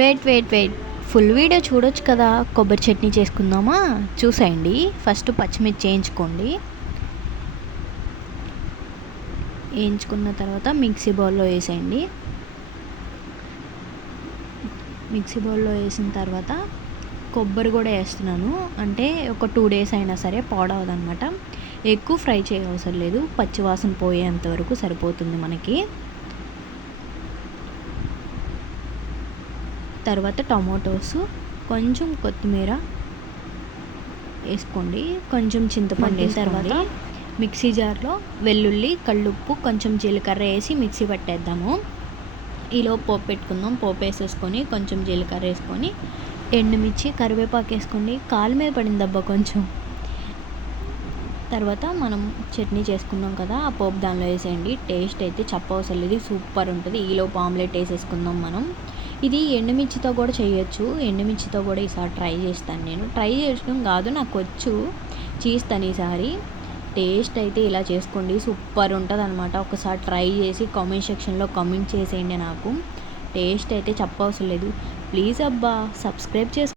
Wait full video చూడొచ్చు కదా. కొబ్బరి చట్నీ చేసుకుందామా? చూసేయండి. ఫస్ట్ పచ్చిమిర్చి వేయించుకున్న తర్వాత మిక్సీ బౌల్లో వేసేయండి. మిక్సీ బౌల్లో వేసిన తర్వాత కొబ్బరి కూడా వేస్తున్నాను. అంటే ఒక 2 days అయినా సరే పాడవదనమాట. ఎక్కువ ఫ్రై చేయవసరం లేదు, పచ్చివాసన పోయేంత వరకు సరిపోతుంది మనకి. తర్వాత టమాటోస్, కొంచెం కొత్తిమీర వేసుకోండి, కొంచెం చింతపండు వేసిన తర్వాత మిక్సీ జార్లో వెల్లుల్లి, కల్లుప్పు, కొంచెం జీలకర్ర వేసి మిక్సీ పట్టేద్దాము. ఈలో పోపు పెట్టుకుందాం. పోపు వేసేసుకొని కొంచెం జీలకర్ర వేసుకొని ఎండుమిర్చి, కరివేపాకు వేసుకోండి. కాలు మీద పడిందబ్బా కొంచెం. తర్వాత మనం చట్నీ చేసుకున్నాం కదా, ఆ పోపు దానిలో వేసేయండి. టేస్ట్ అయితే చెప్పవసరం లేదు, సూపర్ ఉంటుంది. ఈలోపు ఆమ్లెట్ వేసేసుకుందాం మనం. ఇది ఎండుమిర్చితో కూడా చేయొచ్చు. ఎండుమిర్చితో కూడా ఈసారి ట్రై చేస్తాను. నేను ట్రై చేయడం కాదు, నాకు వచ్చు, చేస్తాను ఈసారి. టేస్ట్ అయితే ఇలా చేసుకోండి, సూపర్ ఉంటుంది అనమాట. ఒకసారి ట్రై చేసి కామెంట్ సెక్షన్లో కామెంట్ చేసేయండి నాకు. టేస్ట్ అయితే చెప్పవసరం లేదు. ప్లీజ్ అబ్బా సబ్స్క్రైబ్ చేసుకో.